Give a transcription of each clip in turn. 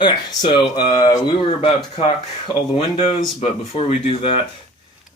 Okay, so we were about to caulk all the windows, but before we do that,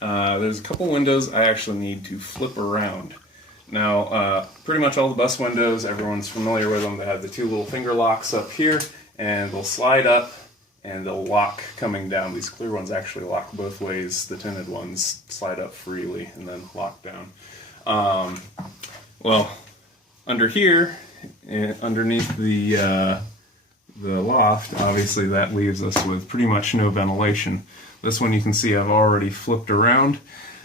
there's a couple windows I actually need to flip around. Now, pretty much all the bus windows, everyone's familiar with them. They have the two little finger locks up here, and they'll slide up, and they'll lock coming down. These clear ones actually lock both ways. The tinted ones slide up freely and then lock down. Well, under here, underneath the loft, obviously that leaves us with pretty much no ventilation. This one you can see I've already flipped around.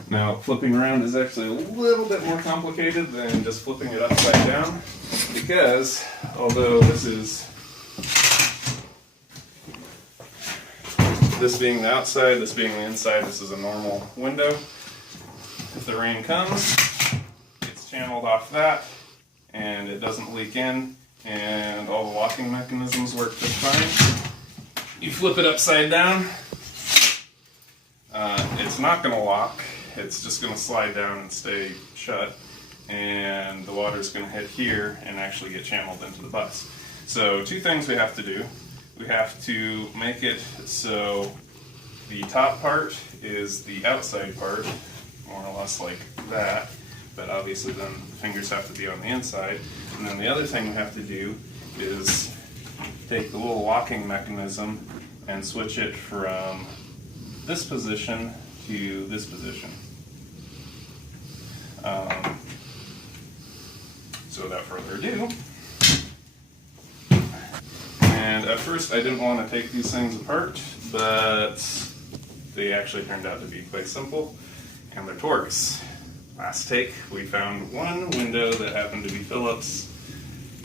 Now, flipping around is actually a little bit more complicated than just flipping it upside down, because although this being the outside, this being the inside, this is a normal window. If the rain comes, it's channeled off that, and it doesn't leak in, and all the locking mechanisms work just fine. You flip it upside down, it's not going to lock, it's just going to slide down and stay shut, and the water's going to hit here and actually get channeled into the bus. So two things we have to do. We have to make it so the top part is the outside part, more or less like that, but obviously then the fingers have to be on the inside. And then the other thing we have to do is take the little locking mechanism and switch it from this position to this position. So without further ado, and at first I didn't want to take these things apart, but they actually turned out to be quite simple, and they're Torx. Last take, we found one window that happened to be Phillips,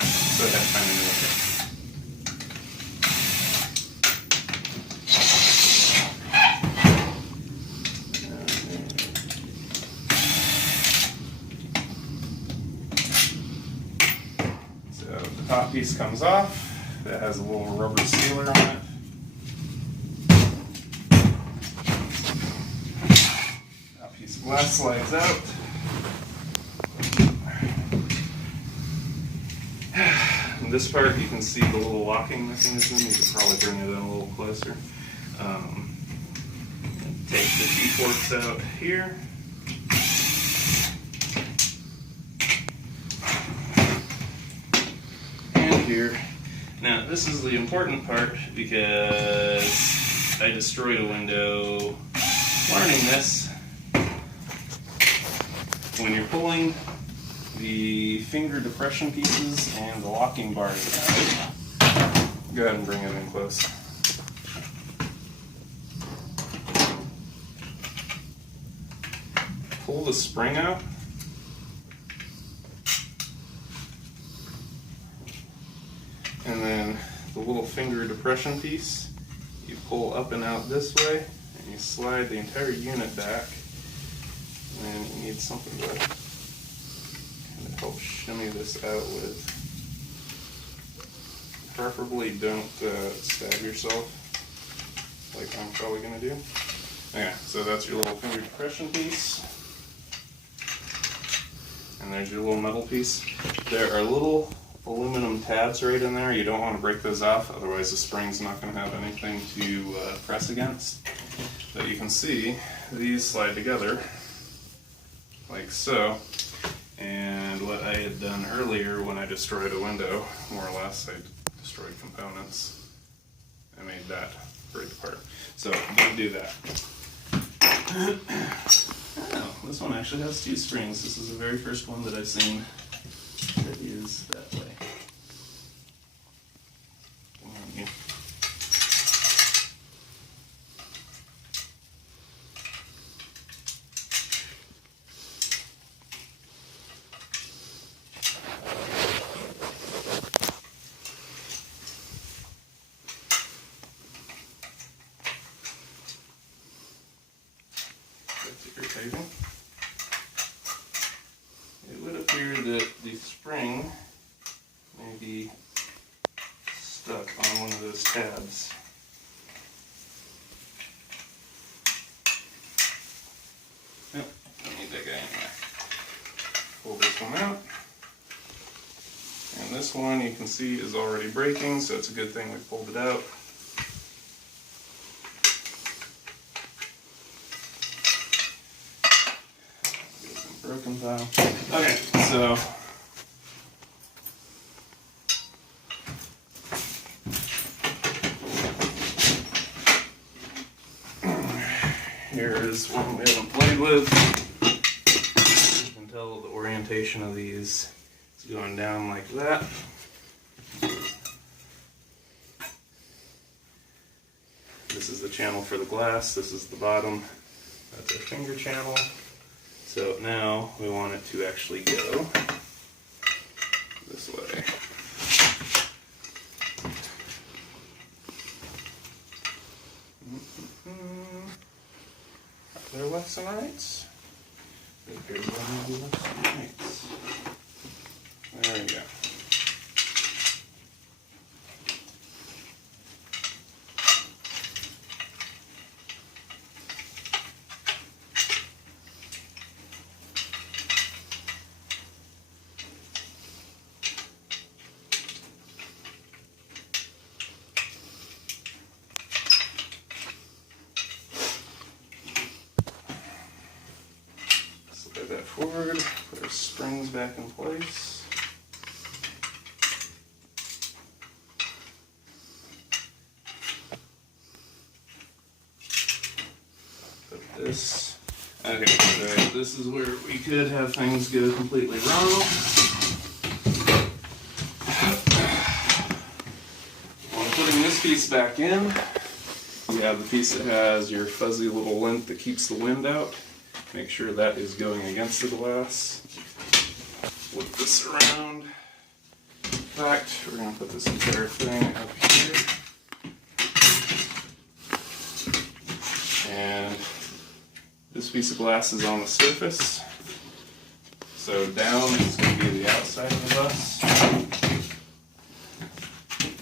so I had to find a new window. So the top piece comes off. That has a little rubber sealer on it. That piece of glass slides out. And this part, you can see the little locking mechanism. You could probably bring it in a little closer. Take the T-forks out here. And here. Now, this is the important part because I destroyed a window learning this. When you're pulling the finger depression pieces and the locking bars out, go ahead and bring it in close. Pull the spring out. And then the little finger depression piece, you pull up and out this way, and you slide the entire unit back. And then you need something to kind of help shimmy this out with. Preferably don't stab yourself, like I'm probably going to do. Okay, so that's your little finger depression piece. And there's your little metal piece. There are little aluminum tabs right in there. You don't want to break those off, otherwise the spring's not going to have anything to press against. But you can see these slide together like so. And what I had done earlier when I destroyed a window, more or less, I destroyed components. I made that break apart. So don't do that. Oh, this one actually has two springs. This is the very first one that I've seen that is that way. Come on, you. That's irritating. It would appear that the spring may be stuck on one of those tabs. Yep, don't need that guy anyway. Pull this one out. And this one you can see is already breaking, so it's a good thing we pulled it out. mercantile. Okay, so here's one we haven't played with. You can tell the orientation of these is going down like that. This is the channel for the glass, this is the bottom, that's our finger channel. So now we want it to actually go this way. Are there lefts and rights? There's one lefts and rights. There we go. Slide that forward, put our springs back in place. Put this. Okay, so this is where we could have things go completely wrong. When putting this piece back in, you have the piece that has your fuzzy little lint that keeps the wind out. Make sure that is going against the glass. Flip this around. In fact, we're going to put this entire thing up here. And this piece of glass is on the surface. So down is going to be the outside of the bus.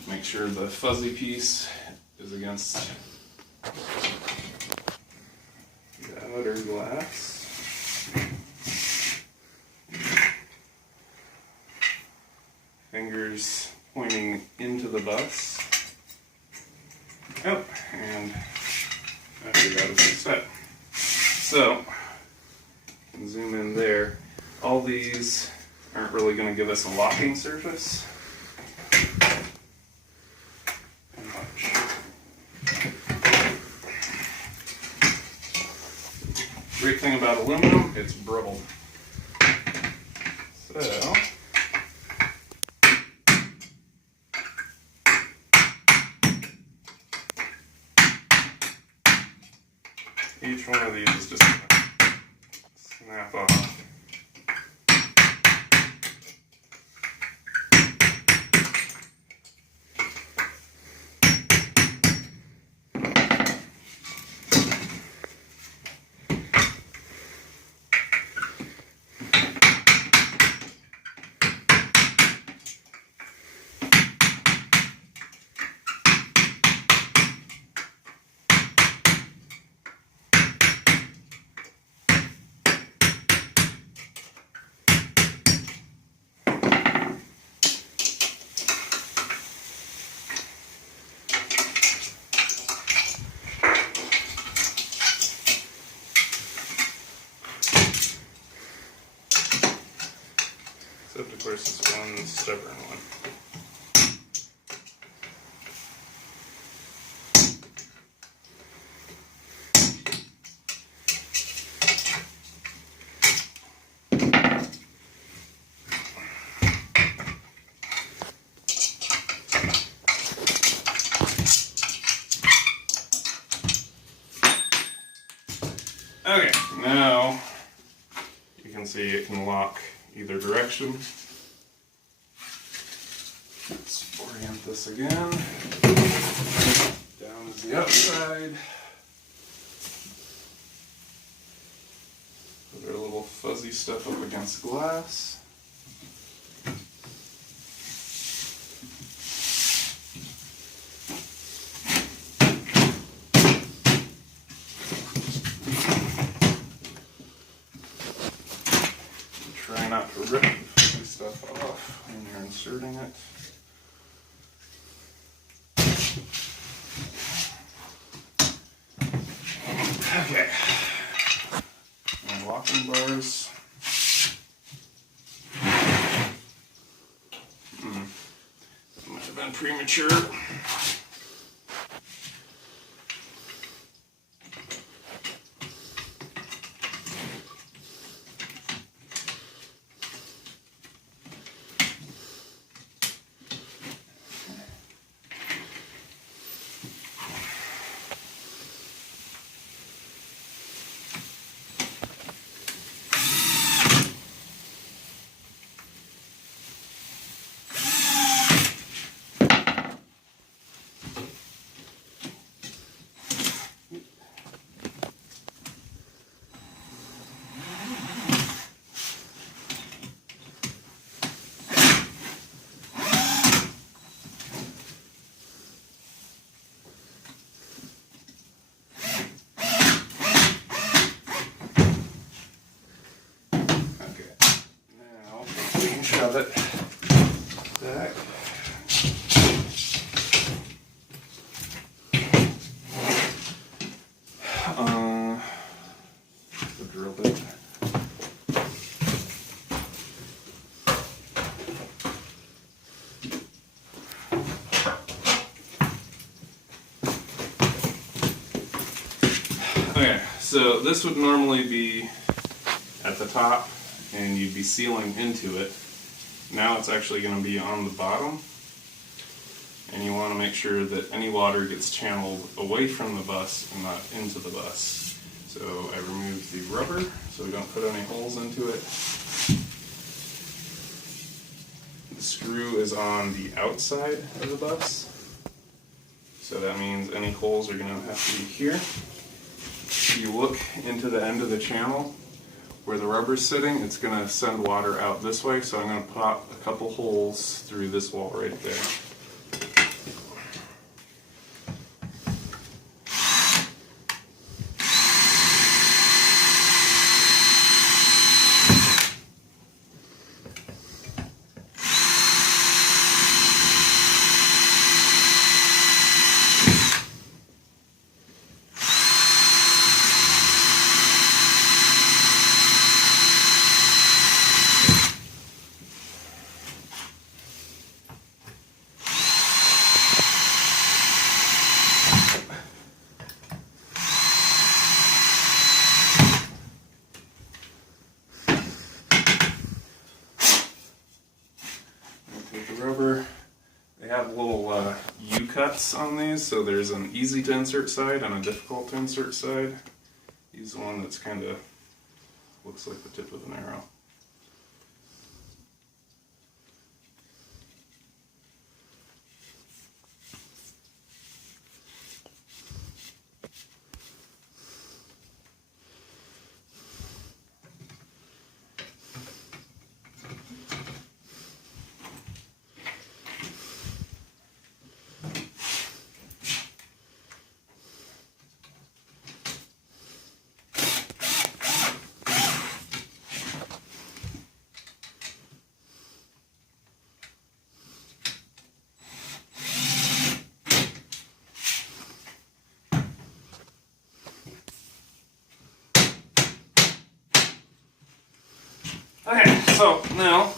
Make sure the fuzzy piece is against the outer glass. Fingers pointing into the bus. Oh, and I forgot a big step. So, zoom in there. All these aren't really going to give us a locking surface. Great thing about aluminum, it's brittle. So, each one of these is just going to snap off. Except of course this one stubborn one. Okay, now you can see it can lock either direction. Let's orient this again. Down is the outside. Put our little fuzzy stuff up against the glass. Try not to rip the fuzzy stuff off when you're inserting it. Okay. And locking bars. been premature. Shove it back. The drill bit. Okay, so this would normally be at the top and you'd be sealing into it. Now it's actually going to be on the bottom, and you want to make sure that any water gets channeled away from the bus and not into the bus. So I removed the rubber so we don't put any holes into it. The screw is on the outside of the bus, so that means any holes are going to have to be here. If you look into the end of the channel, where the rubber's sitting, it's going to send water out this way, so I'm going to pop a couple holes through this wall right there. Rubber. They have little U-cuts on these, so there's an easy to insert side and a difficult to insert side. Use the one that's kind of looks like the tip of an arrow. Okay, so now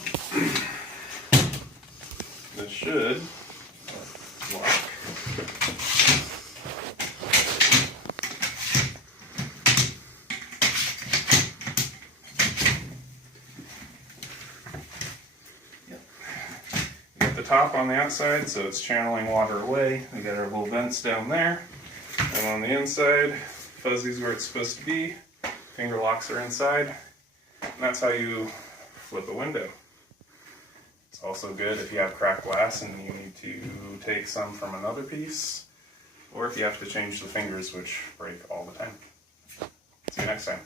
this should lock. Yep. We got the top on the outside, so it's channeling water away. We got our little vents down there, and on the inside, fuzzy's where it's supposed to be. Finger locks are inside. And that's how you flip a window. It's also good if you have cracked glass and you need to take some from another piece, or if you have to change the fingers, which break all the time. See you next time.